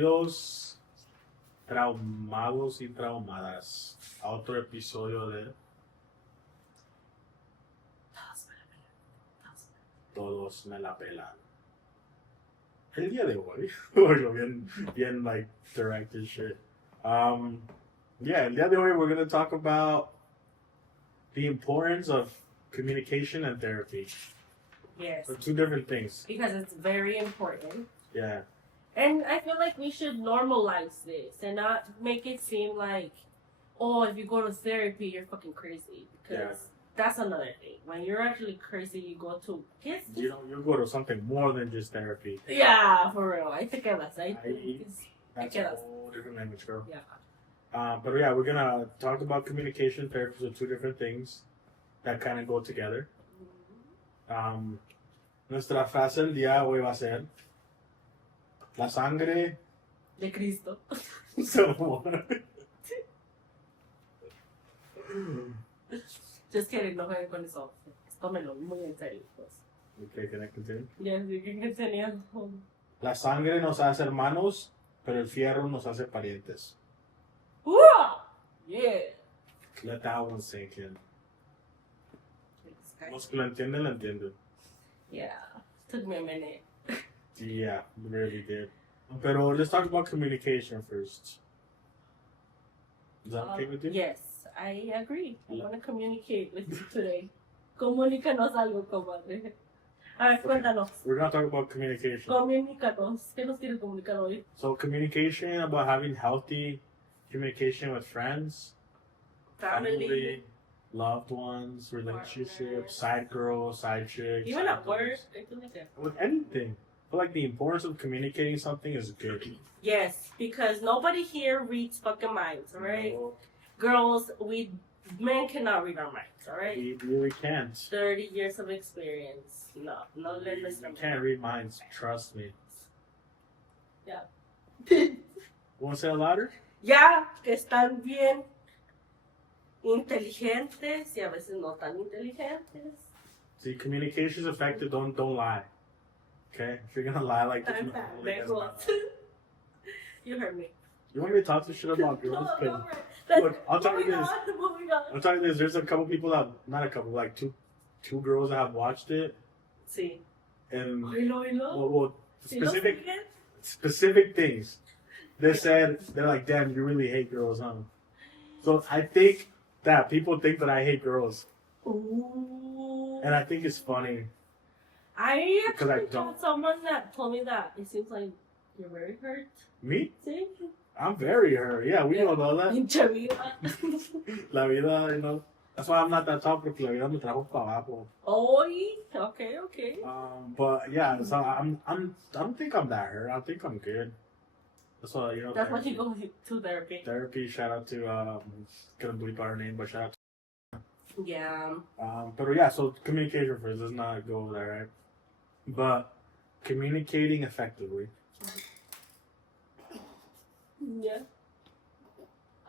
Bienvenidos, traumados y traumadas, a otro episodio de Todos me la pelan. El día de hoy, bueno, bien like directed shit. Yeah, el día de hoy we're going to talk about the importance of communication and therapy. Yes. They're two different things. Because it's very important. Yeah. And I feel like we should normalize this and not make it seem like, oh, if you go to therapy, you're fucking crazy. Because that's another thing. When you're actually crazy, you go to kids. You go to something more than just therapy. Yeah, for real. I think That's a whole different language, girl. Yeah. But yeah, we're gonna talk about communication therapy. So two different things that kind of go together. Nuestra frase del día de hoy va a ser la sangre de Cristo. Just kidding, no jueguen con eso. Tómelo muy en serio, pues. Okay, can I continue? Yes, you can continue. La sangre nos hace hermanos, pero el fierro nos hace parientes. Yeah. Let that one sink in. Los que lo entienden. Yeah, took me a minute. Yeah, really did. Pero let's talk about communication first. Is that okay with you? Yes, I agree. I want to communicate with you today. Comunícanos algo, comadre. A ver, cuéntanos. We're going to talk about communication. Comunícanos. ¿Qué nos quieres comunicar hoy? So communication, about having healthy communication with friends, family, loved ones, relationships, side girls, side chicks. Even at work. With anything. I feel like the importance of communicating something is good. Yes, because nobody here reads fucking minds, alright? No, Girls, men cannot read our minds, alright? we really can't. 30 years of experience. No le nuestra We can't read minds, trust me. Yeah. Want to say it louder? Ya que están bien inteligentes y a veces no tan inteligentes. See, communication is effective. Don't lie. Okay? If you're gonna lie like this, I'm bad. You heard me. you want me to talk to shit about girls? No, Look, I'll tell you this. Moving on. I'll tell you this. There's a couple people that, not a couple, like two girls that have watched it. Sí. And Oílo. well, specific things. They said, they're like, damn, you really hate girls, huh? So I think that people think that I hate girls. Ooh. And I think it's funny. I Because I actually don't. got someone that told me that. It seems like you're very hurt. Me? See? I'm very hurt. Yeah, we all know that. Pinche vida. La vida, you know. That's why I'm not that top porque la vida me trajo para abajo. Oy. Okay. But yeah, so I don't think I'm that hurt. I think I'm good. That's why, you know. That's why you go to therapy. Therapy, shout out to couldn't bleep out her name, but shout out to Yeah. but yeah, so communication first, let's not go over there, right? But communicating effectively. Yeah.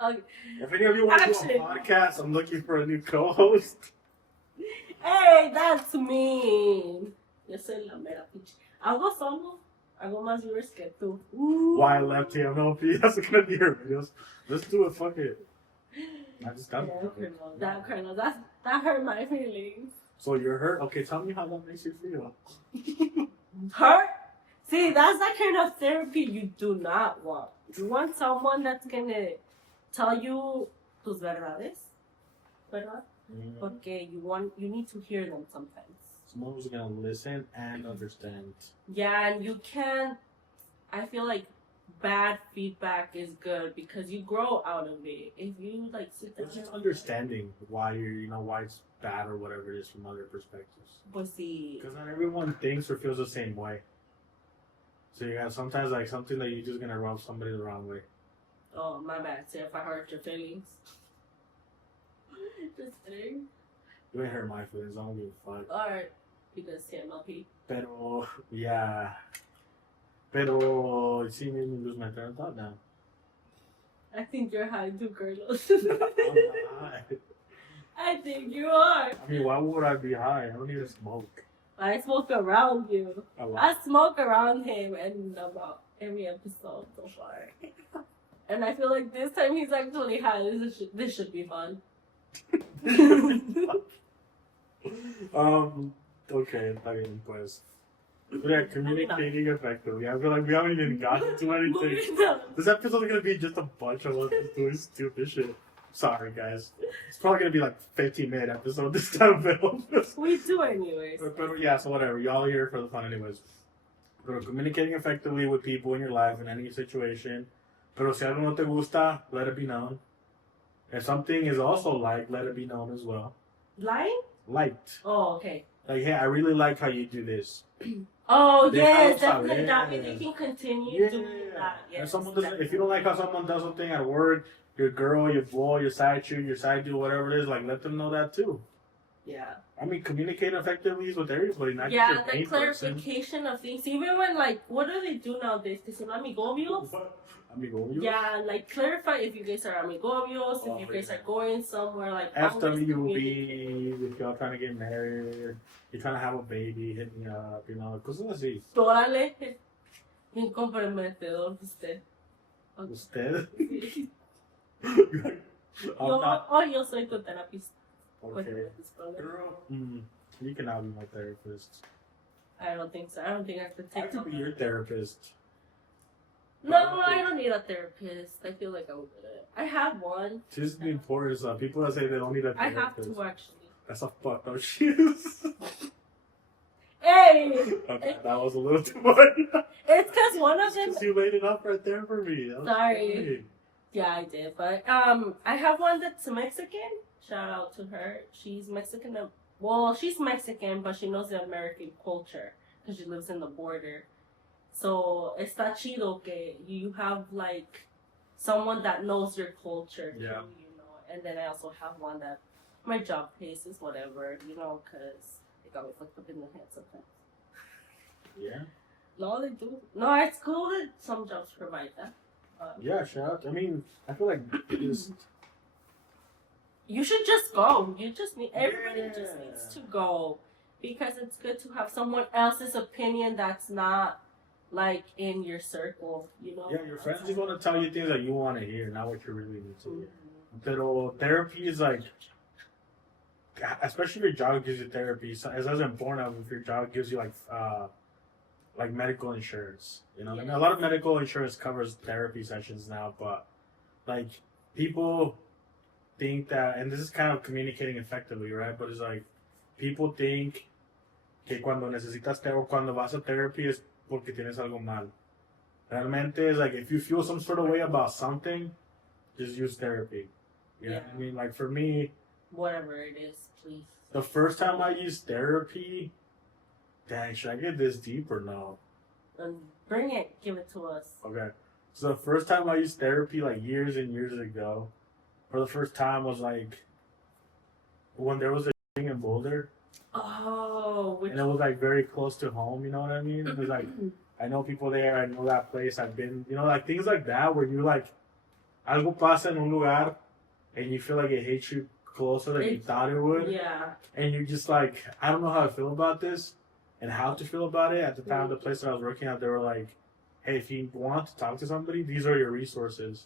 Okay. If any of you want to do a podcast, I'm looking for a new co-host. Hey, that's mean. Yo soy la mera pinche. Algo somos. Algo más viewers que tú. Why I left TMLP? That's gonna be her videos. Let's do it. Fuck it. I just got it. That Colonel, that hurt my feelings. So you're hurt? Okay, tell me how that makes you feel. Hurt? See, that's the kind of therapy you do not want. You want someone that's gonna tell you tus verdades, ¿verdad? Porque you need to hear them sometimes. Someone who's gonna listen and understand. Yeah, and you can't. I feel like bad feedback is good because you grow out of it. If you like sit there, It's just understanding why why it's bad or whatever it is from other perspectives. Pues sí. Because not everyone thinks or feels the same way. So you got sometimes like something that you're just gonna rub somebody the wrong way. Oh, my bad. See if I hurt your feelings. Just kidding. You ain't hurt my feelings. I don't give a fuck. Alright, because TMLP. Pero yeah. Pero see, made me lose my train of thought now. I think you're high too, Carlos. I'm not high. I think you are. I mean, why would I be high? I don't need to smoke. I smoke around you. A lot. I smoke around him and about every episode so far. And I feel like this time he's actually high. This should be fun. Okay, está bien, pues. Yeah, communicating effectively. I feel like we haven't even gotten to anything. This episode is gonna be just a bunch of us just doing stupid shit. Sorry, guys. It's probably gonna be like 15-minute episode this time, but We do anyways. But yeah, so whatever. Y'all here for the fun, anyways. But communicating effectively with people in your life in any situation. Pero si algo no te gusta, let it be known. If something is also liked, let it be known as well. Lying? Liked. Oh, okay. Like, hey, I really like how you do this. Oh, They yes, have definitely. some, That yeah. means you can continue doing that. If Yes, someone doesn't, if you don't like how someone does something at work, your girl, your boy, your side chick, your side dude, whatever it is, like let them know that too. Yeah. I mean, communicate effectively is with everybody, not Yeah, just the your main person. clarification of things. Even when, like, what do they do nowadays? Que son amigobios? Amigobios? Yeah, like, clarify if you guys are amigobios, if you guys yeah. are going somewhere, like, always communicate. FWB, if y'all trying to get married, you're trying to have a baby, hit me up, you know, cosas así. Órale. Bien comprometedor usted. Usted? Yo soy tu terapista. Okay. Girl, you can now be my therapist. I don't think so. I don't think I could I take could be your therapist. No, I don't need a therapist. I feel like I'm good. I have one. This is the importance of people that say they don't need a I therapist. have two actually. That's a fucked up shit. Hey! Okay, that was a little too much. It's because one of them. You laid it up right there for me. That was Sorry. funny. Yeah, I did. But I have one that's Mexican. Shout out to her. She's Mexican. Well, she's Mexican, but she knows the American culture because she lives in the border. So está chido que you have like someone that knows your culture. Yeah. Too, you know. And then I also have one that my job pays is whatever, you know, because they got me fucked up in the head sometimes. Yeah. No, they do. No, it's cool that some jobs provide that. Yeah, shout out. I mean, I feel like just You should just go. You just need everybody just Yeah. needs to go because it's good to have someone else's opinion that's not like in your circle. You know. yeah, your friends just want to tell you things that you want to hear, not what you really need to hear. Mhm. Pero therapy is like, especially if your job gives you therapy, so it's as important as if your job gives you like medical insurance. You know, I mean, a lot of medical insurance covers therapy sessions now, but like people think that, and this is kind of communicating effectively, right? But it's like people think que cuando necesitas therapy, cuando vas a therapy es porque tienes algo mal. Realmente is like if you feel some sort of way about something, just use therapy. You know what I mean? Like for me, Whatever it is, please. the first time I used therapy, dang, should I get this deep or no? And bring it, give it to us. Okay. So the first time I used therapy, like years and years ago, for the first time was like when there was a thing in Boulder, Oh, which and it was like very close to home. You know what I mean? It was like I know people there. I know that place. I've been, you know, like things like that where you like algo pasa en un lugar, and you feel like it hits you closer than you thought it would. yeah. And you're just like, I don't know how to feel about this and how to feel about it. At the time, the place that I was working at, they were like, hey, if you want to talk to somebody, these are your resources.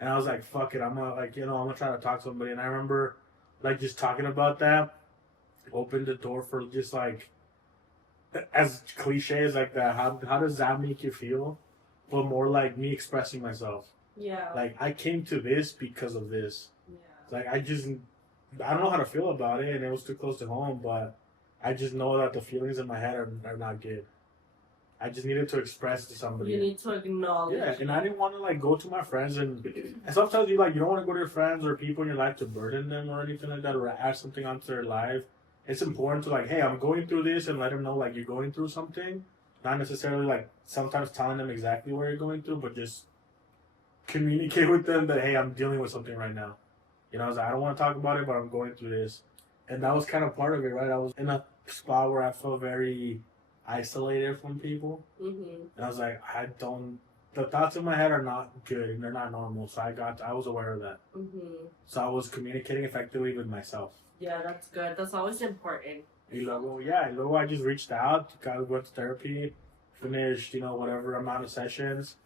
And I was like, fuck it. I'm going to, like, you know, I'm going to try to talk to somebody. And I remember, like, just talking about that opened the door for just, like, as cliche as, like, that. How does that make you feel? But more like me expressing myself. Yeah. Like, I came to this because of this. Yeah. Like, I don't know how to feel about it, and it was too close to home, but I just know that the feelings in my head are not good. I just needed to express to somebody. You need to acknowledge. Yeah, and I didn't want to, like, go to my friends, and sometimes you don't want to go to your friends or people in your life to burden them or anything like that, or add something onto their life. It's important to, like, hey, I'm going through this, and let them know, like, you're going through something. Not necessarily, like, sometimes telling them exactly what you're going through, but just communicate with them that, hey, I'm dealing with something right now. You know, I was like, I don't want to talk about it, but I'm going through this. And that was kind of part of it, right? I was in a spot where I felt very isolated from people. Mm-hmm. And I was like, the thoughts in my head are not good and they're not normal. So I was aware of that. Mm-hmm. So I was communicating effectively with myself. Yeah, that's good. That's always important. Y luego I just reached out, went to therapy, finished, whatever amount of sessions.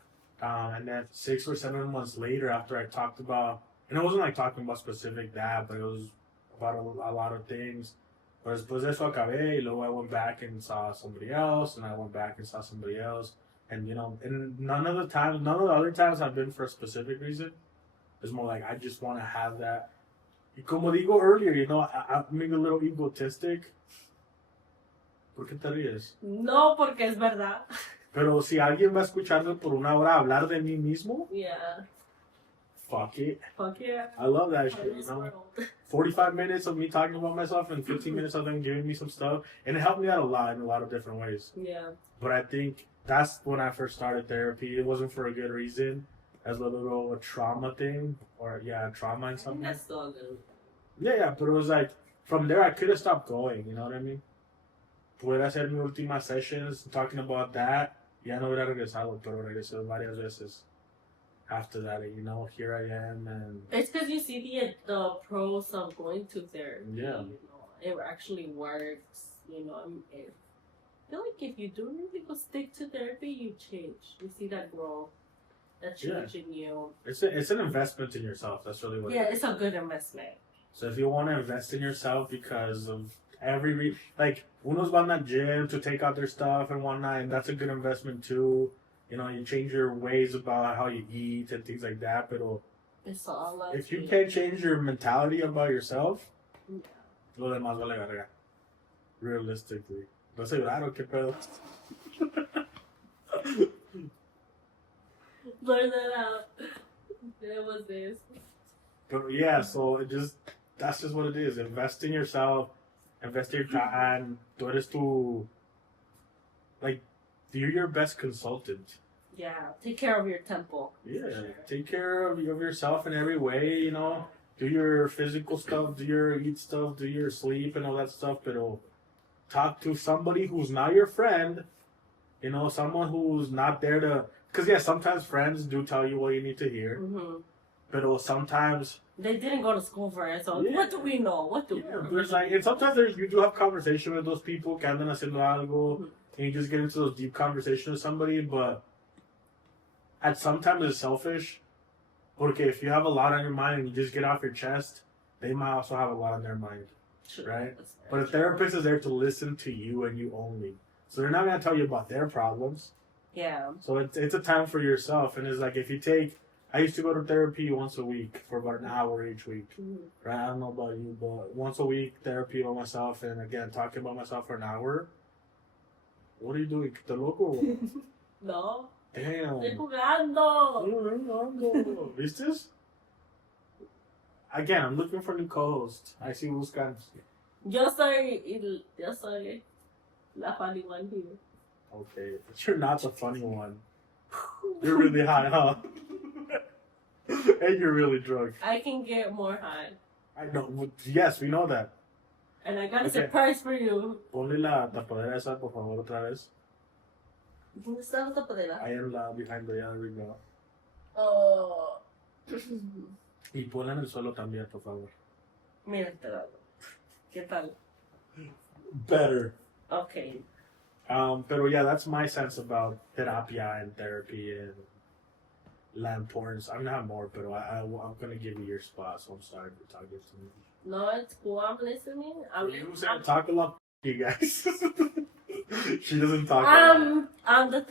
And then 6 or 7 months later, after I talked about, and it wasn't like talking about specific that, but it was about a lot of things. But después de eso acabé, y luego I went back and saw somebody else, and I went back and saw somebody else. And, and none of the other times have been for a specific reason. It's more like I just want to have that. Y como digo earlier, I'm being a little egotistic. ¿Por qué te ríes? No, porque es verdad. Pero si alguien va a escucharme por 1 hora hablar de mí mismo, Yeah. Fuck it. Fuck yeah. I love that shit, 45 minutes of me talking about myself and 15 minutes of them giving me some stuff. And it helped me out a lot in a lot of different ways. Yeah. But I think that's when I first started therapy. It wasn't for a good reason. As a little trauma thing. Or, trauma and something. That's so good. Yeah, but it was like, from there I could have stopped going, you know what I mean? Pude hacer mis últimas sessions talking about that. Ya no hubiera regresado, pero regresé varias veces. After that, here I am, and it's because you see the pros of going to therapy. Yeah, it actually works. I feel like if you do really go stick to therapy, you change. You see that growth, that change in you. It's an investment in yourself. That's really what. Yeah, it's a good investment. So if you want to invest in yourself because of like unos van at gym to take out their stuff and whatnot, and that's a good investment too. You change your ways about how you eat and things like that, but it's all if you can't change your mentality about yourself, lo demás vale verga. Realistically. No sé, claro, qué pedo. Blur that out. There was this. But yeah, so that's just what it is. Invest in yourself, invest your time. Tú eres tu, you're your best consultant. Yeah, take care of your temple. Yeah, take care of yourself in every way, Do your physical stuff, do your eat stuff, do your sleep and all that stuff, but talk to somebody who's not your friend, someone who's not there to... Because, sometimes friends do tell you what you need to hear, but sometimes... They didn't go to school for it, so what do we know? What do we know? And sometimes you do have conversation with those people que andan haciendo algo, and you just get into those deep conversations with somebody, but at sometimes it's selfish. Porque if you have a lot on your mind and you just get off your chest, they might also have a lot on their mind, right? But a therapist is there to listen to you and you only. So they're not going to tell you about their problems. Yeah. So it's a time for yourself. And it's like if you take... I used to go to therapy once a week for about an hour each week. Right? I don't know about you, but once a week therapy by myself, and again, talking about myself for an hour. What are you doing? ¿Te loco? No. Damn. Estoy jugando. ¿Vistes? Again, I'm looking for new co-hosts. I see buscan. Yo soy la funny one here. Okay, but you're not the funny one. You're really high, huh? And you're really drunk. I can get more high. I know. Yes, we know that. And I got a surprise for you. Ponle la tapadera esa, por favor, otra vez. ¿Dónde está la tapadera? Ahí en la behind the other window. Oh. Y ponla en el suelo también, por favor. Mira este lado. ¿Qué tal? Better. Okay. Pero yeah, that's my sense about terapia and therapy and la importance. I'm not more, but I'm gonna give you your spot, so I'm sorry for talking to me. No, it's cool. I'm listening. You said talk a lot, you guys. She doesn't talk. I'm the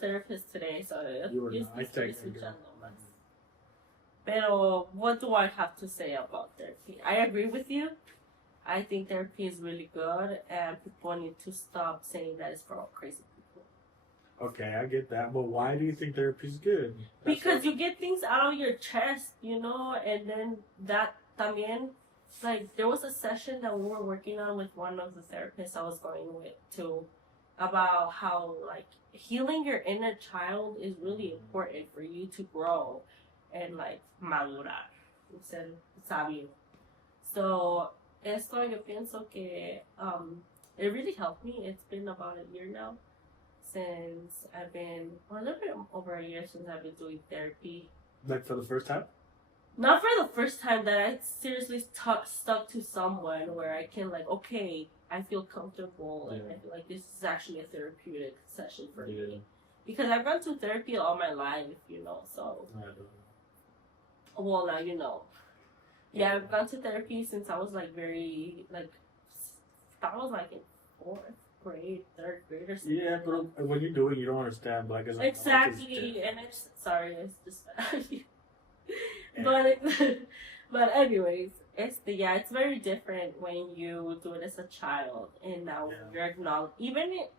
therapist today, so you were not. I take Pero what do I have to say about therapy? I agree with you. I think therapy is really good, and people need to stop saying that it's for all crazy people. Okay, I get that, but why do you think therapy is good? Because you get things out of your chest, and then that también, like, there was a session that we were working on with one of the therapists I was going with too, about how, like, healing your inner child is really important for you to grow and, like, madurar, ser sabio. So, esto yo pienso que it really helped me. It's been about a year now since I've been, or a little bit over a year since I've been doing therapy. Like for the first time? Not for the first time, that I seriously stuck to someone where I can, like, okay, I feel comfortable and Yeah. I feel like this is actually a therapeutic session for Yeah. me. Because I've gone to therapy all my life, so I don't know. well now you know. Yeah, I've gone to therapy since I was like that was like in 4th grade, 3rd grade or something. Yeah, but when you do it, you don't understand. But like, as an adult, it's Exactly, different. and it's sorry, it's just Yeah. but anyways, it's very different when you do it as a child, and now Yeah. you're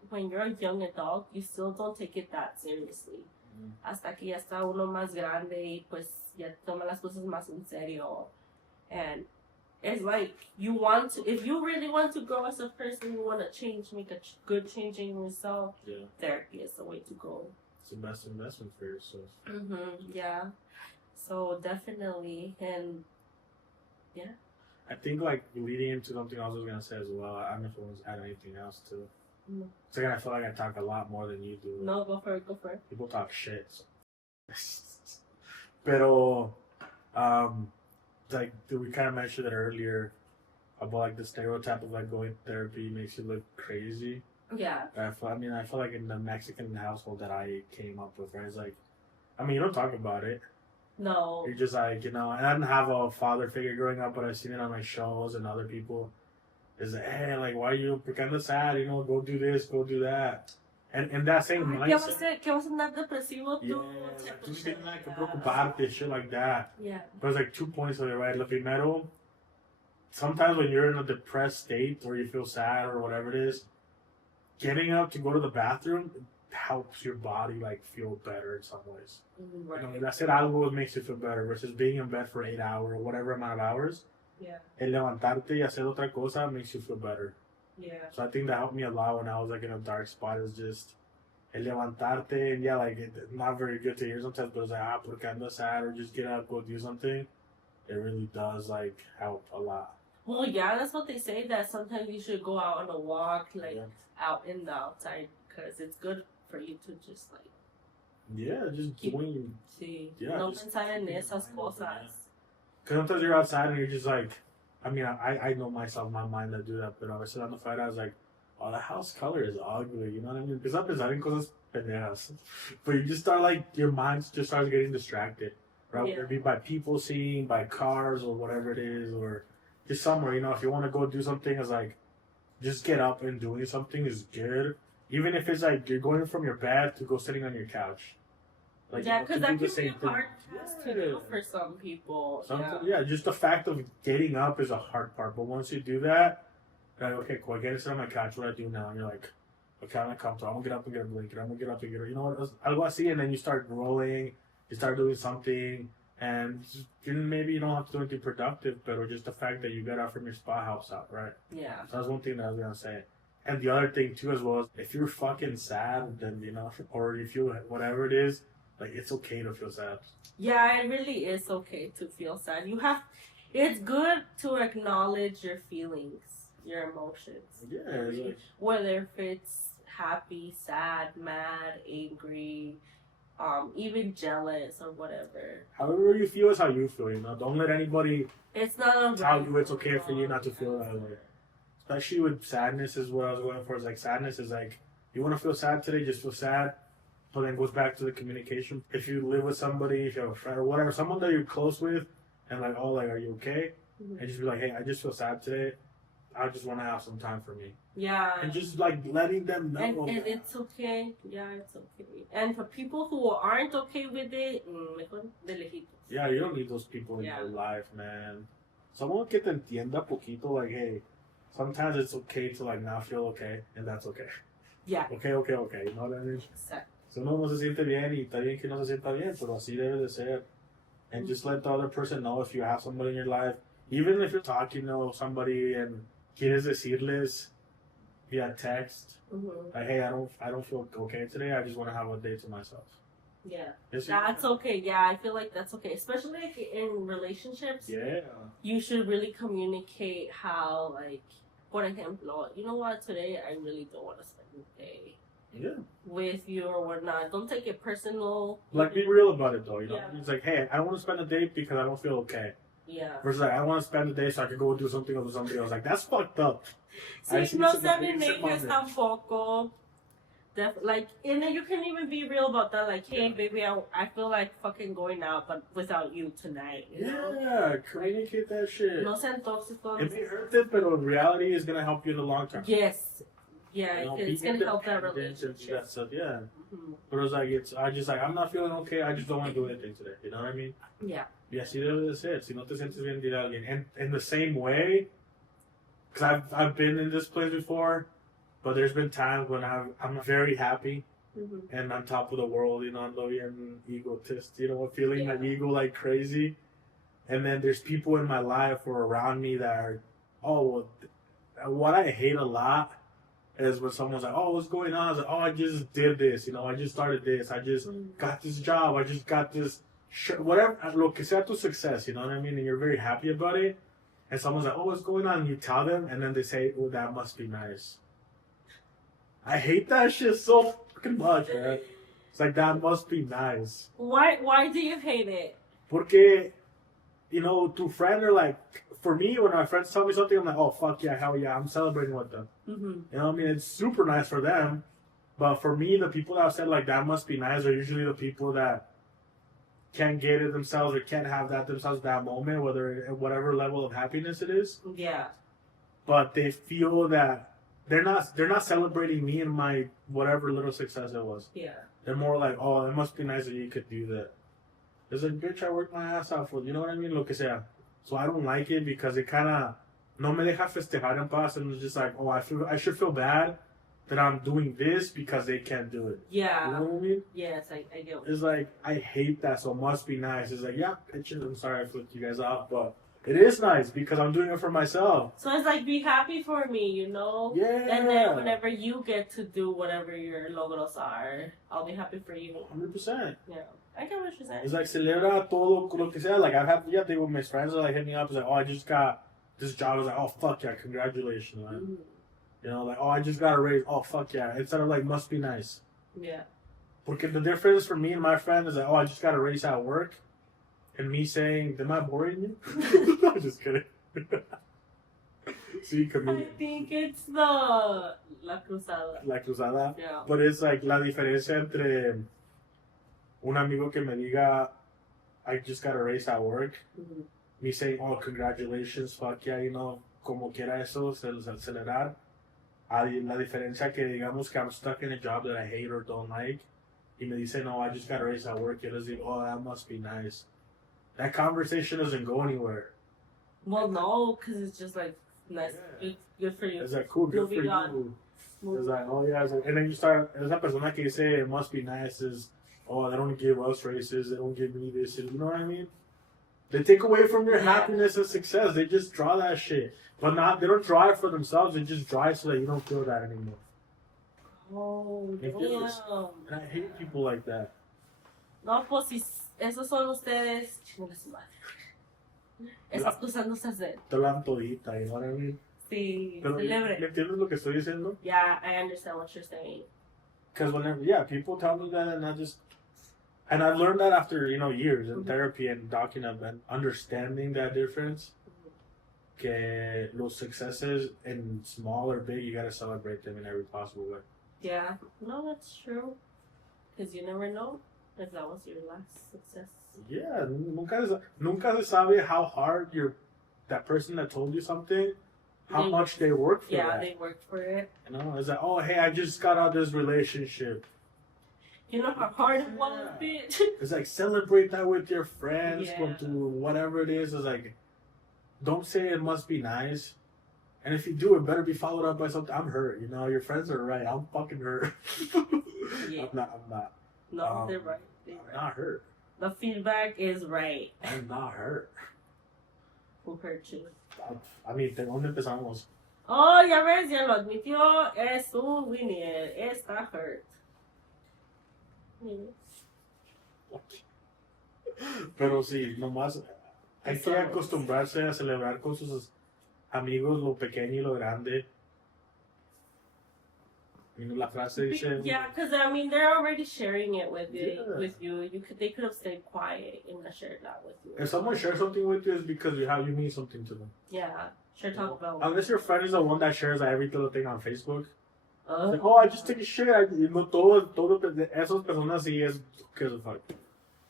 when you're a young adult, you still don't take it that seriously. Hasta que ya está uno más grande y pues ya toma las cosas más en serio, and it's like if you really want to grow as a person, you want to change, make a good change in yourself. Yeah. Therapy is the way to go. It's the best investment for yourself. Yeah. So definitely, and yeah. I think like leading into something else I was gonna say as well. I don't know if I was add anything else too. No. It's like I feel like I talk a lot more than you do. No, go for it. Go for it. People talk shit. Pero, like we kind of mentioned it earlier about like the stereotype of like going to therapy makes you look crazy. Yeah. I feel like in the Mexican household that I came up with, right? It's like, you don't talk about it. No. You're just like, and I didn't have a father figure growing up, but I've seen it on my shows and other people. Is like, hey, like, why are you pretend sad? Go do this, go do that. And that same mindset. ¿Qué vas a andar depresivo Yeah, tú? like, tú tienes que preocuparte, shit like that. Yeah. There's like 2 points of it, right? Lo primero, sometimes when you're in a depressed state or you feel sad or whatever it is, getting up to go to the bathroom helps your body like feel better in some ways. Right. Hacer algo makes you feel better versus being in bed for 8 hours or whatever amount of hours. Yeah. El levantarte y hacer otra cosa makes you feel better. Yeah. So I think that helped me a lot when I was like in a dark spot. Is just el levantarte, and yeah, like not very good to hear sometimes, but it's like porque ando sad or just get up, go do something. It really does like help a lot. Well, yeah, that's what they say. That sometimes you should go out on a walk, like out in the outside, because it's good for you to just like. Yeah, just doing. Sí. Yeah, No just pensar en keep esas your mind open, cosas. Because sometimes you're outside and you're just like, I know myself, my mind that do that, but I was sitting on the fight, I was like, oh, the house color is ugly, you know what I mean? Because I'm pensar en cosas pendejas. But you just start like, your mind just starts getting distracted, right? Yeah. Whether it be by people seeing, by cars, or whatever it is, or just somewhere, if you want to go do something, it's like, just get up and doing something is good. Even if it's like, you're going from your bed to go sitting on your couch. Like, Yeah, because that the can be a same thing. hard task to do for some people. Yeah, just the fact of getting up is a hard part. But once you do that, you're like, okay, cool, I get to sit on my couch. What do I do now? And you're like, okay, I'm gonna come to. I'm gonna get up and get a blanket. I'm gonna get up and get a. You know what? Algo así, and then you start rolling. You start doing something, and maybe you don't have to do anything productive, but just the fact that you got up from your spot helps out, right? Yeah. So that's one thing that I was gonna say. And the other thing too, as well, is if you're fucking sad, then or if you whatever it is. Like, it's okay to feel sad. Yeah, it really is okay to feel sad. It's good to acknowledge your feelings, your emotions. Yeah. Whether if it's happy, sad, mad, angry, even jealous or whatever. However you feel is how you feel, Don't let anybody It's not tell you it's okay for you not to feel that way. Especially with sadness is what I was going for. It's like sadness is like, you want to feel sad today, just feel sad. But then it goes back to the communication. If you live with somebody, if you have a friend or whatever, someone that you're close with, and like, oh, like, are you okay? Mm-hmm. And just be like, hey, I just feel sad today. I just want to have some time for me. Yeah. And just like letting them know. And it's okay. Yeah, it's okay. And for people who aren't okay with it, mejor de lejitos. Yeah, you don't need those people in your life, man. Someone que te entienda poquito, like, hey, sometimes it's okay to like not feel okay, and that's okay. Yeah. Okay. You know what I mean? Exactly. Si uno no se siente bien y está bien que no se sienta bien, pero así debe de ser. And just let the other person know if you have somebody in your life. Even if you're talking to somebody and quieres decirles via text, like, hey, I don't feel okay today. I just want to have a day to myself. Yeah. That's okay. Yeah, I feel like that's okay. Especially like in relationships. Yeah. You should really communicate how, like, por ejemplo, you know what, today I really don't want to spend the day with you or whatnot. Don't take it personal. Like, be real about it though, Yeah. It's like, hey, I don't want to spend the day because I don't feel okay. Yeah. Versus like, I want to spend the day so I can go do something else with somebody else. Like, that's fucked up. Sí, no saben ellos tampoco. Like, and then you can even be real about that. Like, hey, baby, I feel like fucking going out, but without you tonight. You know? Communicate that shit. No sean tóxicos. It may hurt it, but in reality, it's gonna help you in the long term. Yes. Yeah, you know, it's gonna help that relationship. That stuff, yeah. Mm-hmm. But it was like, I'm not feeling okay, I just don't want to do anything today. You know what I mean? Yeah. Y así debe de ser. Si no te sientes bien, dile a alguien. And in the same way, because I've been in this place before, but there's been times when I'm very happy and on top of the world, you know, ando bien egotist, you know, feeling my ego like crazy. And then there's people in my life or around me that are, what I hate a lot is when someone's like, oh, what's going on? I was like, oh, I just did this, you know, I just started this, I just got this job, I just got this, whatever, lo que sea tu success, you know what I mean? And you're very happy about it. And someone's like, oh, what's going on? And you tell them, and then they say, oh, that must be nice. I hate that shit so fucking much, man. It's like, that must be nice. Why do you hate it? Porque, you know, to friends are like, for me, when my friends tell me something, I'm like, oh, fuck yeah, hell yeah, I'm celebrating with them. Mm-hmm. You know what I mean? It's super nice for them. But for me, the people that have said, like, that must be nice are usually the people that can't get it themselves or can't have that themselves at that moment, whatever level of happiness it is. Yeah. But they feel that they're not celebrating me and my whatever little success it was. Yeah. They're more like, oh, it must be nice that you could do that. It's like, bitch, I worked my ass off for, you know what I mean? Lo que sea. So I don't like it because it kind of no me deja festejar en paz, and it's just like, oh, I should feel bad that I'm doing this because they can't do it. Yeah. You know what I mean? Yes, I do. It's like, I hate that, so it must be nice. It's like, yeah, bitches, I'm sorry I flipped you guys off, but it is nice because I'm doing it for myself. So it's like, be happy for me, you know? Yeah. And then whenever you get to do whatever your logros are, I'll be happy for you. 100%. Yeah. I get what you're saying. It's like, celebra todo lo que sea. Like, I've had, they were my friends that like hit me up. It's like, oh, I just got this job. I was like, oh, fuck yeah, congratulations, man. Mm-hmm. You know, like, oh, I just got a raise. Oh, fuck yeah. Instead of like, must be nice. Yeah. Because the difference for me and my friend is like, oh, I just got a raise at work. And me saying, am I boring you? I'm just kidding. See, I think it's La Cruzada. La Cruzada. Yeah. But it's like la diferencia entre un amigo que me diga, I just got a raise at work. Mm-hmm. Me saying, oh, congratulations, fuck yeah, you know, como quiera eso, celebrar. La diferencia que digamos que I'm stuck in a job that I hate or don't like. Y me dice, no, I just got a raise at work. Y les digo, oh, that must be nice. That conversation doesn't go anywhere. Well, no, because it's just like, nice, good for you. It's like, cool, good for you. It's like, oh yeah, like, and then you start, esa persona que dice, it must be nice, is, oh, they don't give us races, they don't give me this, you know what I mean? They take away from your happiness and success. They just draw that shit. But they don't draw it for themselves, they just draw it so that you don't feel that anymore. Oh, damn. And I hate people like that. No, pues si esos son ustedes, chingue su madre. Esas cosas no se hacen. Te la todita, you know what I mean? Sí, pero, celebre. ¿me entiendes lo que estoy diciendo? Yeah, I understand what you're saying. Because people tell me that, and I've learned that after, you know, years in therapy and document and understanding that difference. Que los successes in small or big, you gotta celebrate them in every possible way. Yeah, no, that's true. Because you never know if that was your last success. Yeah, nunca se sabe how hard that person that told you something, how much they worked for that. Yeah, they worked for it. You know, it's like, oh, hey, I just got out of this relationship. You know how hard it was, bitch? It's like, celebrate that with your friends, go to whatever it is. It's like, don't say it must be nice. And if you do, it better be followed up by something. I'm hurt, you know, your friends are right. I'm fucking hurt. Yeah. I'm not. No, they're right. I'm not hurt. The feedback is right. I'm not hurt. Who hurt you? I mean, ¿de dónde empezamos? Oh, ya ves, ya lo admitió. Es un winner. Está hurt. Pero sí, nomás hay que acostumbrarse a celebrar con sus amigos lo pequeño y lo grande. You know, la frase dice... Yeah, because I mean they're already sharing it with Yeah. with you. They could have stayed quiet and not shared that with you. If someone shares something with you, it's because you mean something to them. Yeah, sure talk about. Unless your friend is the one that shares every little thing on Facebook. Uh, Like, oh, I just took a shit. You know, todo esas personas sí es que es fuck.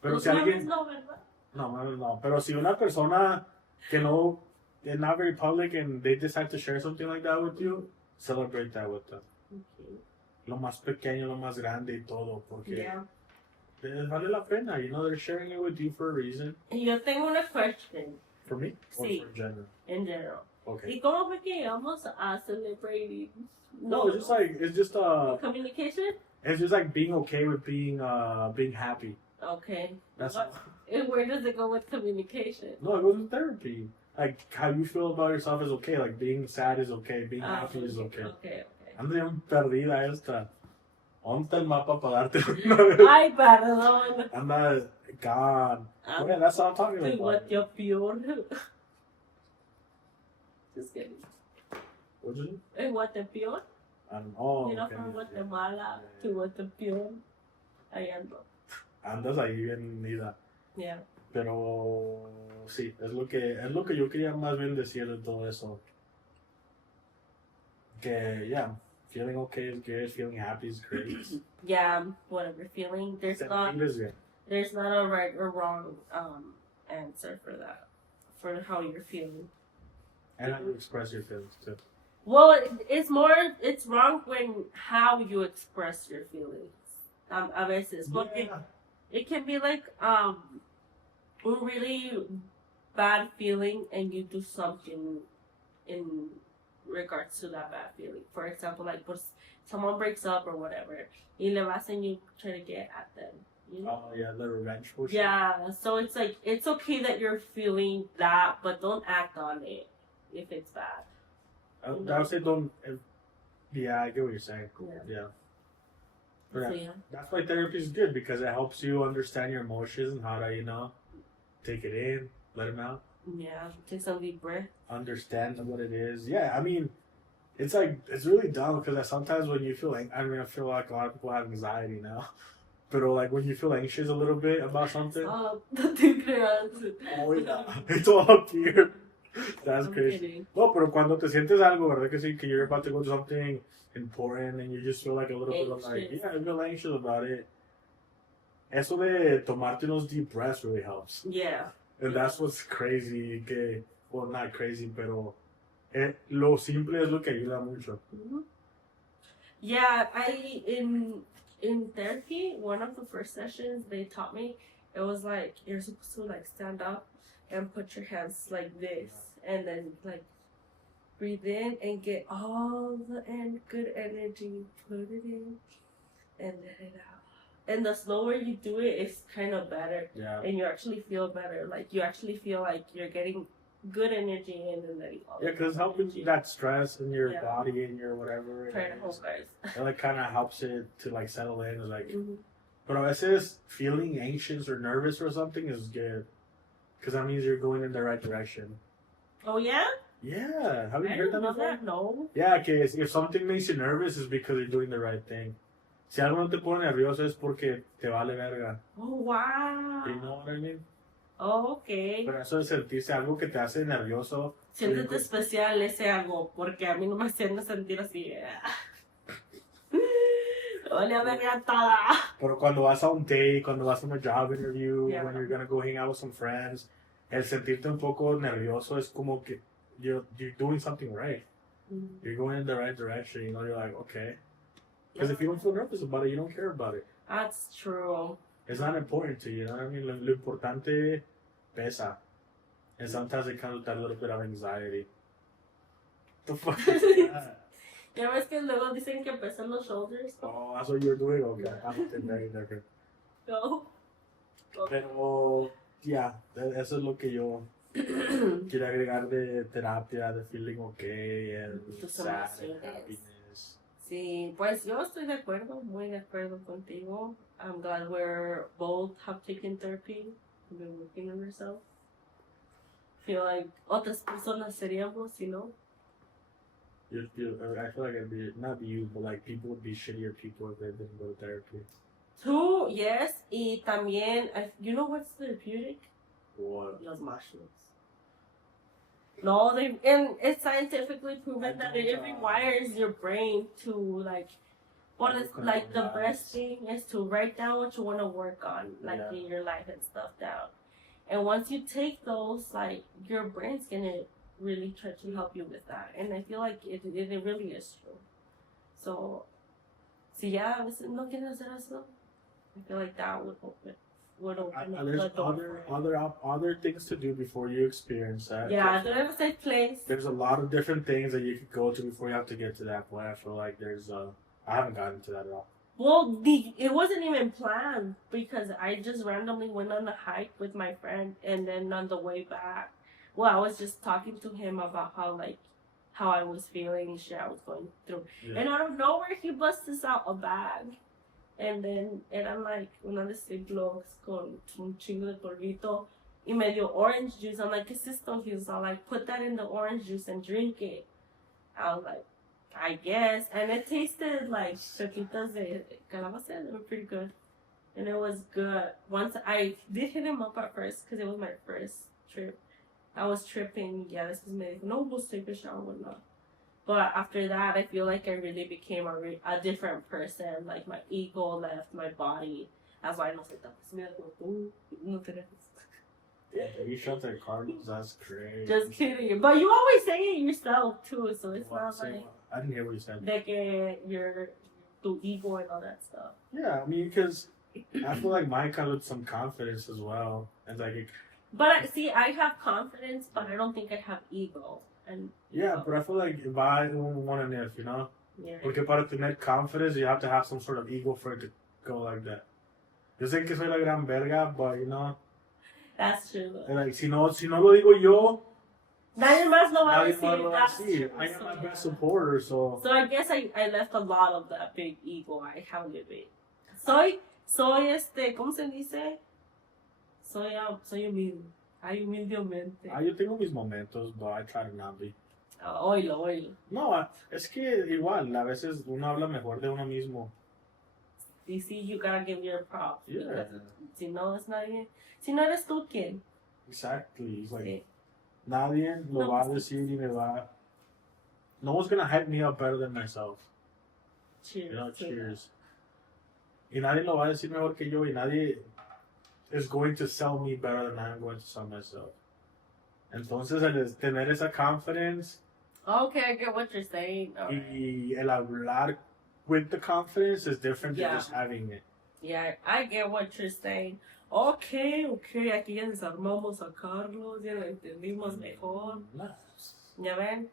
Pero si alguien... no, ¿verdad? No. Pero si una persona que no is not very public and they decide to share something like that with you, celebrate that with them. Okay. Lo más pequeño, lo más grande y todo, porque Yeah. les vale la pena. You know, they're sharing it with you for a reason. Yo tengo una question. For me? Sí. Or for general? In general. Okay. ¿Y cómo fue que llegamos a celebrating? No, it's just Communication? it's just like being okay with being happy. Okay. That's And where does it go with communication? no, it goes with therapy. Like how you feel about yourself is okay. Like being sad is okay. Being happy is okay. Okay. Ando bien perdida esta. ¿Dónde está el mapa para darte una vez? Ay, perdón. Anda gone. Yeah, that's what I'm talking Estoy about. Guatepeor. Just kidding. What'd you En Guatepeor. Oh, You know, okay. from Guatemala to Guatepeor. Ahí ando. Andas ahí bien unida. Yeah. Pero sí, es lo que yo quería más bien decir de todo eso. Que yeah, feeling okay is good, feeling happy is great. Yeah, whatever feeling. There's not Sentir es bien. there's not a right or wrong answer for that. For how you're feeling. And how you express your feelings too. Well, it's wrong when how you express your feelings. A veces, porque Yeah. it can be like a really bad feeling and you do something in regards to that bad feeling. For example, like someone breaks up or whatever, y le vas and you try to get at them. You know? Oh yeah, the revengeful shit. Yeah, so it's like it's okay that you're feeling that, but don't act on it if it's bad. I would say don't. Yeah, I get what you're saying. Yeah. But So, yeah, yeah. that's why therapy is good because it helps you understand your emotions and how to, take it in, let them out, Yeah, take some deep breath. understand what it is. Yeah, I mean, it's really dumb because sometimes when you feel, I feel like a lot of people have anxiety now. But like when you feel anxious a little bit about something, Oh, no te creas. oh yeah, it's all up here. That's I'm crazy. kidding. No, pero cuando te sientes algo, ¿verdad que sí? Que you're about to go to something important and you just feel like a little bit of like, Anxious. yeah, I feel anxious about it. Eso de tomarte those deep breaths really helps. Yeah. And that's what's crazy, well, not crazy, pero lo simple es lo que ayuda mucho. Mhm. Yeah, in therapy, one of the first sessions they taught me, it was like you're supposed to like stand up and put your hands like this, and then like breathe in and get all the good energy, put it in, and let it out. And the slower you do it, it's kind of better, Yeah. and you actually feel better. Like you actually feel like you're getting good energy in and letting all. Yeah, because it's helping that stress in your Yeah. body and your whatever. Trying to hold guys. It like kind of helps it to like settle in. It's like, Mhm. but a veces feeling anxious or nervous or something is good. Because that means you're going in the right direction. Oh yeah. Yeah, have you I heard didn't that know before? that. No. Yeah, que if something makes you nervous, it's because you're doing the right thing. Si algo no te pone nervioso es porque te vale verga. Oh wow. You know what I mean? Oh, okay. Pero eso de sentirse algo que te hace nervioso. Siéntete especial ese algo, porque a mí no me hacían sentir así. Vale a verga toda. Pero cuando vas a un date, cuando vas a una job interview, Yeah. when you're gonna go hang out with some friends, el sentirte un poco nervioso es como que you're doing something right. You're going in the right direction. You're like, okay. Because if you don't feel nervous about it, you don't care about it. That's true. It's not important to you, you know what I mean? Lo importante pesa. And sometimes it comes with that little bit of anxiety. The fuck is that? Ya ves que luego dicen que pesan los shoulders. Oh, that's what you're doing? Okay. I'm very different. No. Pero, yeah, eso es lo que yo quiero agregar de terapia, de feeling okay, and Tus sad and emociones. happiness. Sí, pues yo estoy de acuerdo, muy de acuerdo contigo. I'm glad we're both have taken therapy, been working on ourselves. Feel like otras personas seríamos, you know? I feel like it'd be not you, but like people would be shittier people if they didn't go to therapy. Two, yes, y también, you know what's therapeutic? What? Los mushrooms. No, and it's scientifically proven that it rewires your brain to like, what is like the best thing is to write down what you want to work on, like in your life and stuff down. And once you take those, like your brain's gonna really try to help you with that. And I feel like it really is true. So, si ya a veces no quieres hacer eso, I feel like that would open There's the door. other things to do before you experience that. Yeah, don't ever say place. There's a lot of different things that you could go to before you have to get to that point. I feel like I haven't gotten to that at all. Well, it wasn't even planned because I just randomly went on a hike with my friend, and then on the way back, well, I was just talking to him about how I was feeling and shit I was going through, and out of nowhere he busts out a bag, and then eran like una de Ziplocs con un chingo de polvito y medio orange juice. I'm like, ¿qué es esto? He was all like, put that in the orange juice and drink it. I was like, I guess. And it tasted like pepitas de calabaza. They were pretty good. And it was good. Once I did hit him up at first because it was my first trip. I was tripping. Yeah, this was me. No, we'll take a shower or not. But after that, I feel like I really became a different person. Like my ego left my body. That's why I don't say that. Yeah, you shot their Cardinals. That's great. Just kidding. But you always say it yourself too, so it's not like I didn't hear what you said. Like your ego and all that stuff. Yeah, I mean, because I feel like mine comes with some confidence as well, and like. But see, I have confidence, but I don't think I have ego. And yeah, but I feel like va one and if, you know. Yeah. Porque para tener confidence, you have to have some sort of ego for it to go like that. Yo sé que soy la gran verga, but you know. That's true. Like, si no lo digo yo, nadie más lo va a decir. I am my best supporter, so. So I guess I left a lot of that big ego I have with it. Soy ¿cómo se dice? Soy humilde. Ay, humildemente. Yo tengo mis momentos, but I try to not be. Oilo. No, es que igual, a veces uno habla mejor de uno mismo. You see, you gotta give your props. Yeah. Si no es nadie. Si no eres tú, ¿quién? Exactly. It's like, sí. Nadie lo va a decir y me va. No one's gonna hype me up better than myself. Cheers. You know, cheers. Y nadie lo va a decir mejor que yo, y nadie is going to sell me better than I'm going to sell myself. Entonces, el tener esa confidence. Okay, I get what you're saying. Y el hablar with the confidence is different than just having it. Yeah, I get what you're saying. Okay, aquí ya desarmamos a Carlos, ya lo entendimos mejor. ¿Ya ven?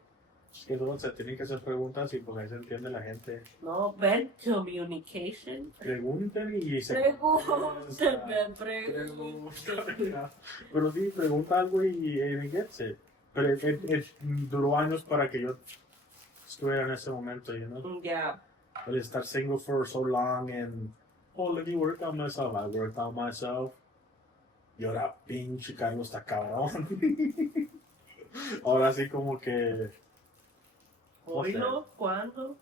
Es que luego se tienen que hacer preguntas y pues ahí se entiende la gente. No, ven, communication. Pregunten y se... Pregunten. Pero sí, pregunta algo y he gets it. Pero duró años para que yo estuviera en ese momento, you know? Yeah. But estar single for so long and... Oh, let me work on myself. I worked on myself. Y ahora, pinche Carlos está cabrón. Ahora sí como que... ¿Hoy no? ¿Cuándo?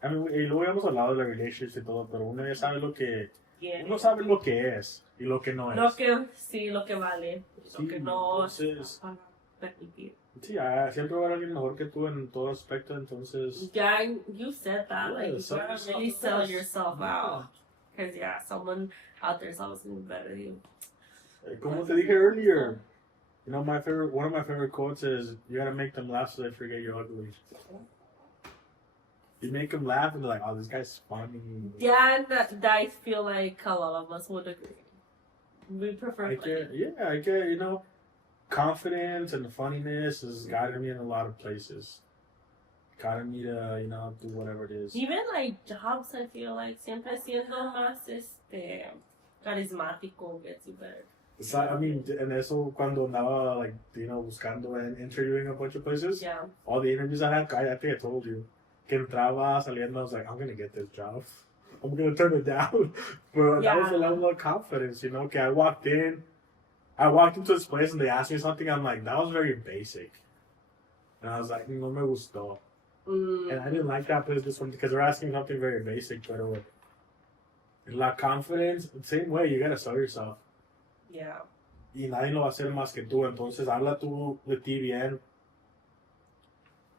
I mean, y luego hemos hablado de la relationships y todo, pero uno ya sabe lo que... Yeah. Uno sabe lo que es y lo que no es. Lo que vale. Sí, lo que no entonces, para permitir. Sí, siempre va a haber alguien mejor que tú en todo aspecto, entonces... Yeah, you said that. Yeah, like, you sell gotta yourself really sell first. yourself out. Because, yeah, someone out there is always going to be better than you. Como te dije earlier, you know, one of my favorite quotes is, you gotta make them laugh so they forget you're ugly. You make them laugh and they're like, oh, this guy's funny. Yeah, and that I feel like a lot of us would agree. We prefer I get, you know, confidence and funniness has gotten me in a lot of places. Gotten me to, you know, do whatever it is. Even like jobs, I feel like siempre siendo más carismático gets you better. So, I mean, and eso cuando andaba, like, you know, buscando and interviewing a bunch of places. Yeah. All the interviews I had, I think I told you. Que entraba, saliendo, I was like, I'm gonna get this job. I'm gonna turn it down. But that was the level of confidence, you know. Okay, I walked into this place and they asked me something. I'm like, that was very basic. And I was like, no me gustó. And I didn't like that this one because they're asking something very basic, but la confidence, same way, you gotta sell yourself. Yeah. Y nadie lo va a hacer más que tú, entonces habla tú de ti bien.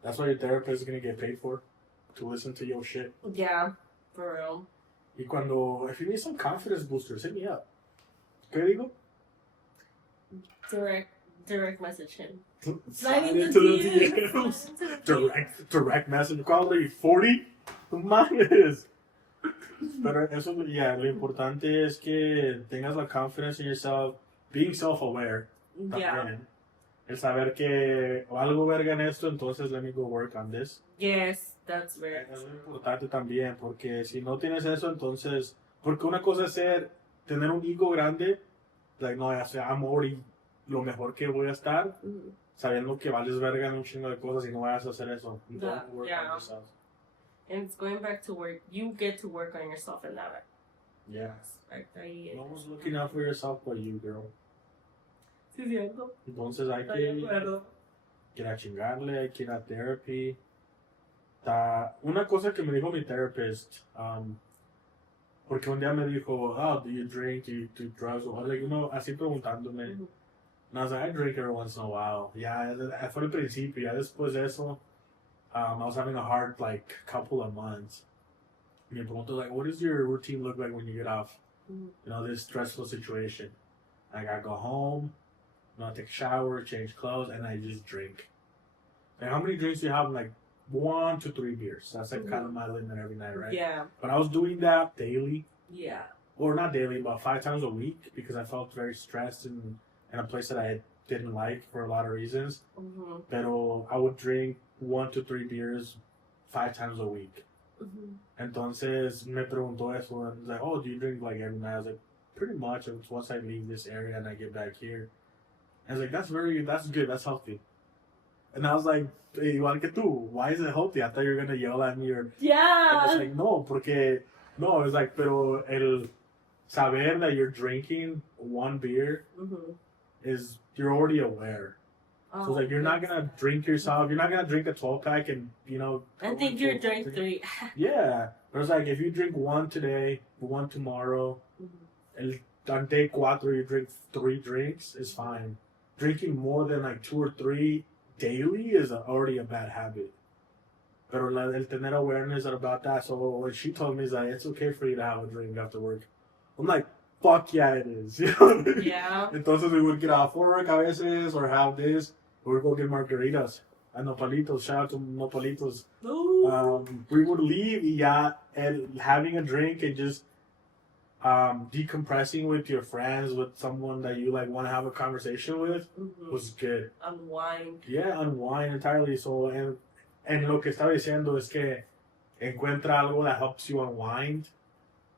That's what your therapist is gonna get paid for, to listen to your shit. Yeah, for real. Y cuando, if you need some confidence boosters, hit me up. ¿Qué digo? Direct message him. Slide into the DMs. Direct message. ¿Cuál are you, 40? Mames. Pero eso, yeah, lo importante es que tengas la confidence in yourself, being self-aware. Yeah. También. El saber que algo verga en esto, entonces let me go work on this. Yes, that's very Es muy importante también, porque si no tienes eso, entonces, porque una cosa es tener un ego grande, like, no, ya sea, I'm already lo mejor que voy a estar, sabiendo que vales verga en un chingo de cosas y no vayas a hacer eso. Don't work on yourself. And it's going back to work. You get to work on yourself in that Yeah. aspect. No one's looking out for yourself but you, girl. Sí, cierto. Entonces hay que ir a chingarle, hay que ir a therapy. Una cosa que me dijo mi therapist, porque un día me dijo, oh, do you drink, do you do drugs, o like, así preguntándome. And I was like, I drink every once in a while. Yeah, fue al principio, ya después de eso, I was having a hard, like, couple of months. Me preguntó, like, what does your routine look like when you get off, this stressful situation? Like, I go home, I take a shower, change clothes, and I just drink. Like, how many drinks do you have? Like, 1 to 3 beers. That's like kind of my limit every night, right? Yeah. But I was doing that daily. Yeah. Or not daily, but 5 times a week because I felt very stressed in a place that I didn't like for a lot of reasons. Pero I would drink 1 to 3 beers 5 times a week. Entonces me preguntó eso and was like, oh, do you drink like every night? I was like, pretty much. It's once I leave this area and I get back here. I was like, that's good, that's healthy. And I was like, igual que tú, why is it healthy? I thought you were going to yell at me or... Yeah. And it's like, no, it's like, pero el saber that you're drinking 1 beer is, you're already aware. So it's like, you're not going to drink yourself, you're not going to drink a 12-pack and, I think you drank 3. Yeah. But it's like, if you drink 1 today, 1 tomorrow, on day 4 you drink 3 drinks, is fine. Drinking more than like 2 or 3 daily is already a bad habit. Pero el tener awareness about that, so what she told me is that it's okay for you to have a drink after work. I'm like, fuck yeah, it is. You know what I mean? Yeah. Entonces we would get off work a veces or have this. We would go get margaritas and nopalitos. Shout out to nopalitos. We would leave and having a drink and just decompressing with your friends, with someone that you like want to have a conversation with, was good. Unwind. Yeah, unwind entirely. So, and lo que estaba diciendo es que encuentra algo that helps you unwind.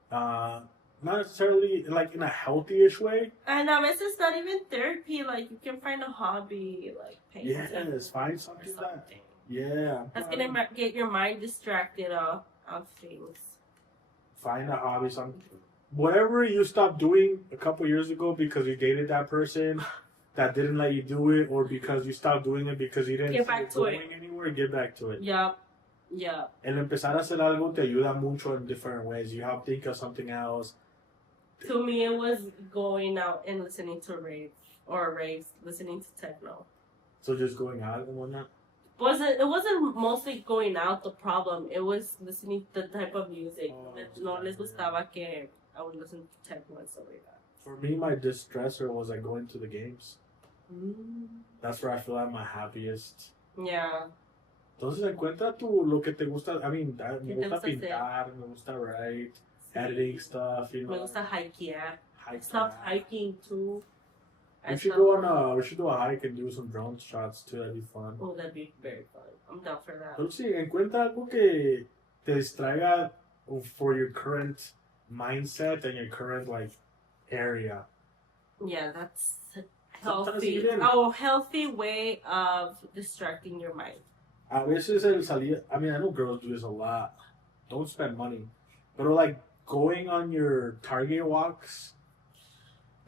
Not necessarily like in a healthy-ish way. And a veces not even therapy. Like you can find a hobby, like painting. Yes, find something that. Yeah. That's gonna get your mind distracted of things. Find a hobby, something. Whatever you stopped doing a couple years ago because you dated that person that didn't let you do it, or because you stopped doing it because you didn't get back to it anywhere, get back to it. Yeah. El empezar a hacer algo te ayuda mucho in different ways. You have to think of something else. To me, it was going out and listening to raves, listening to techno. So just going out and whatnot? It wasn't mostly going out the problem. It was listening to the type of music. No les gustaba que I would listen to techno and stuff like that. For me, my distressor was like going to the games. That's where I feel I'm my happiest. Yeah. Entonces encuentra lo que te gusta. I mean, me gusta pintar, me gusta write, editing stuff, Me gusta hikear. I stopped hiking too. We should do a hike and do some drone shots too. That'd be fun. Oh, that'd be very fun. I'm down for that. Pero sí, encuentra algo que te distraiga for your current mindset and your current like area. Yeah, that's healthy. A healthy way of distracting your mind. A veces el salir, I mean, I know girls do this a lot. Don't spend money. But like going on your Target walks.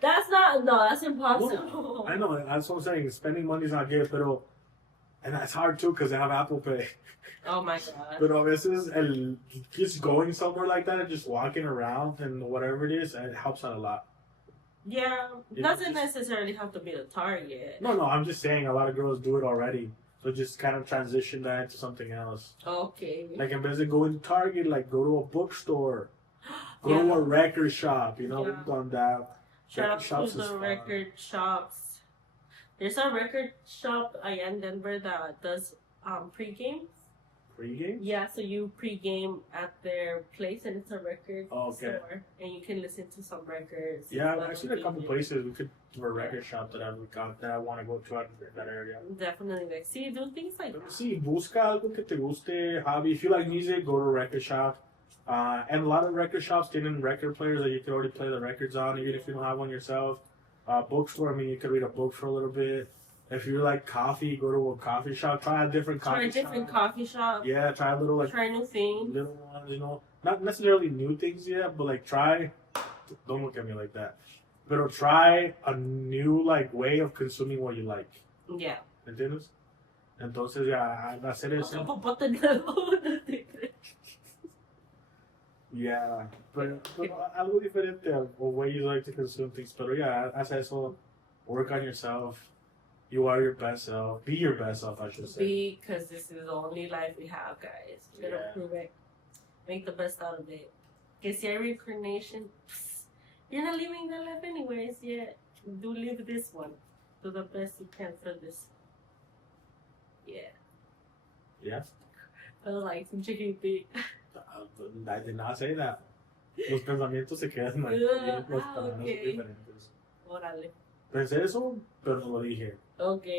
That's impossible. No, I know, that's what I'm saying. Spending money is not good, but And that's hard too because they have Apple Pay. Oh my god. But a veces just going somewhere like that and just walking around and whatever it is, it helps out a lot. Yeah, You doesn't know, just- necessarily have to be a Target. No, I'm just saying a lot of girls do it already. So just kind of transition that into something else. Okay. Like in vez of going to Target, like go to a bookstore, go to Yeah. a record shop. You know, Yeah. we've done that. Shout out Record shops to is the fun. record shops. There's a record shop in Denver that does pre-game. Pre-game? Yeah, so you pre-game at their place and it's a record Oh, okay. store. And you can listen to some records. Yeah, But actually a couple places we could do a record shop that I want to go to out in that area. Definitely. Like, see, do things like that. Sí, busca algo que te guste, hobby. If you like music, go to a record shop. And a lot of record shops tienen record players that you can already play the records on, even if you don't have one yourself. Bookstore, I mean, you could read a book for a little bit. If you like coffee, go to a coffee shop. Try a different Try coffee a different shop. coffee shop. Yeah, try a little like Try new things. little ones, you know. Not necessarily new things yet, but like try. Don't look at me like that. But try a new like way of consuming what you like. Yeah. ¿Entiendes? Entonces ya hacer eso. Popote nuevo. Yeah, pero algo diferente o way you like to consume things. Pero yeah, haz eso. Work on yourself. You are your best self. Be your best self, I should say. Because this is the only life we have, guys. We're gonna Yeah. prove it. Make the best out of it. Que si hay reincarnation, you're not living that life anyways yet. Do live this one. Do the best you can for this. Yeah. Yeah. I was like, some chicken feet. I did not say that. Los pensamientos se quedan ahí. Los pensamientos okay. diferentes. Órale. Pensé eso, pero no lo dije. Okay.